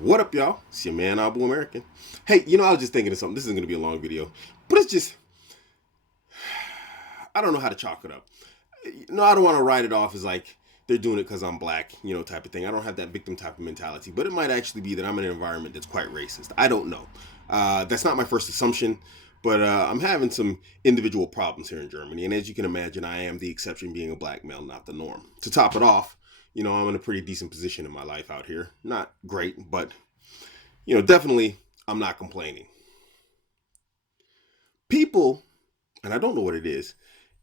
What up, y'all? It's your man, Abuamerican. Hey, I was just thinking of something. This isn't going to be a long video, but it's just, I don't know how to chalk it up. I don't want to write it off as like they're doing it because I'm black, type of thing. I don't have that victim type of mentality, but it might actually be that I'm in an environment that's quite racist. I don't know. That's not my first assumption, but I'm having some individual problems here in Germany. And as you can imagine, I am the exception, being a black male, not the norm. To top it off, I'm in a pretty decent position in my life out here. Not great, but definitely I'm not complaining. People, and I don't know what it is,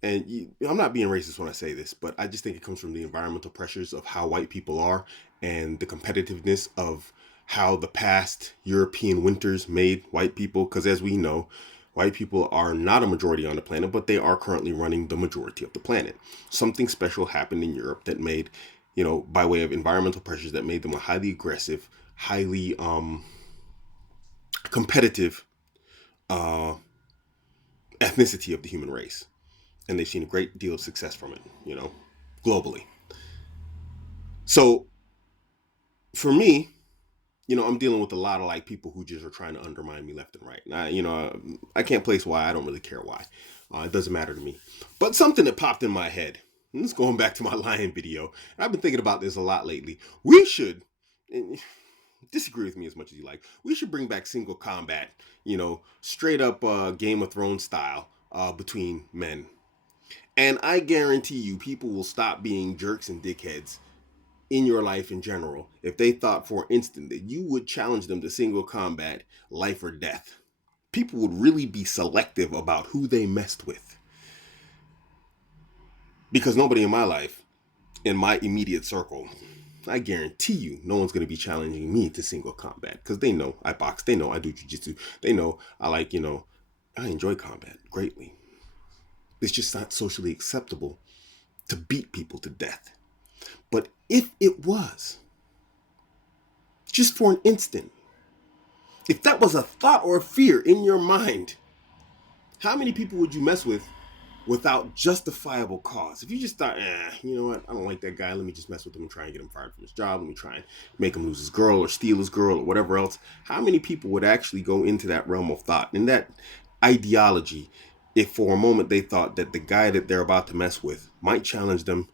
and I'm not being racist when I say this, but I just think it comes from the environmental pressures of how white people are and the competitiveness of how the past European winters made white people. Because as we know, white people are not a majority on the planet, but they are currently running the majority of the planet. Something special happened in Europe that made, by way of environmental pressures, that made them a highly aggressive, highly competitive uh, ethnicity of the human race. And they've seen a great deal of success from it, globally. So for me, I'm dealing with a lot of like people who just are trying to undermine me left and right. And I can't place why. I don't really care why. It doesn't matter to me. But something that popped in my head, and this is going back to my lion video, and I've been thinking about this a lot lately. We should, disagree with me as much as you like, we should bring back single combat, straight up Game of Thrones style between men. And I guarantee you, people will stop being jerks and dickheads in your life in general if they thought for an instant that you would challenge them to single combat, life or death. People would really be selective about who they messed with. Because nobody in my life, in my immediate circle, I guarantee you, no one's going to be challenging me to single combat. Because they know I box, they know I do jiu-jitsu, they know I like, I enjoy combat greatly. It's just not socially acceptable to beat people to death. But if it was, just for an instant, if that was a thought or a fear in your mind, how many people would you mess with without justifiable cause? If you just thought, you know what, I don't like that guy, let me just mess with him and try and get him fired from his job, let me try and make him lose his girl or steal his girl or whatever else, how many people would actually go into that realm of thought and that ideology if for a moment they thought that the guy that they're about to mess with might challenge them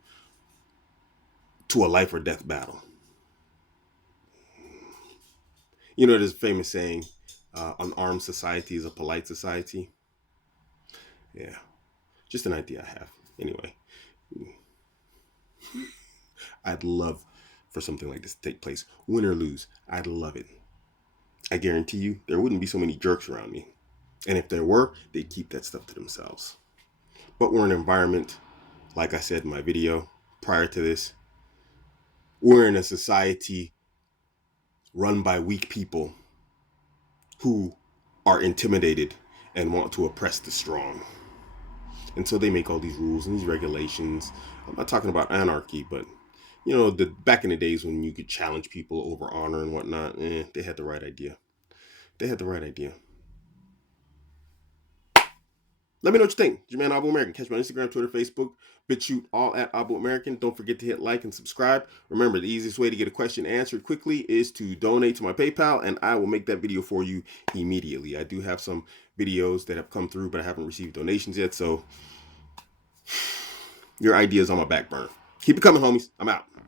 to a life or death battle? There's a famous saying, an armed society is a polite society. Yeah, just an idea I have. Anyway, I'd love for something like this to take place. Win or lose, I'd love it. I guarantee you, there wouldn't be so many jerks around me. And if there were, they'd keep that stuff to themselves. But we're in an environment, like I said in my video prior to this, we're in a society run by weak people who are intimidated and want to oppress the strong. And so they make all these rules and these regulations. I'm not talking about anarchy, but the back in the days when you could challenge people over honor and whatnot, they had the right idea. They had the right idea. Let me know what you think. It's your man, Abuamerican. Catch me on Instagram, Twitter, Facebook, BitChute, all at Abuamerican. Don't forget to hit like and subscribe. Remember, the easiest way to get a question answered quickly is to donate to my PayPal, and I will make that video for you immediately. I do have some videos that have come through, but I haven't received donations yet, so your ideas on my back burner. Keep it coming, homies. I'm out.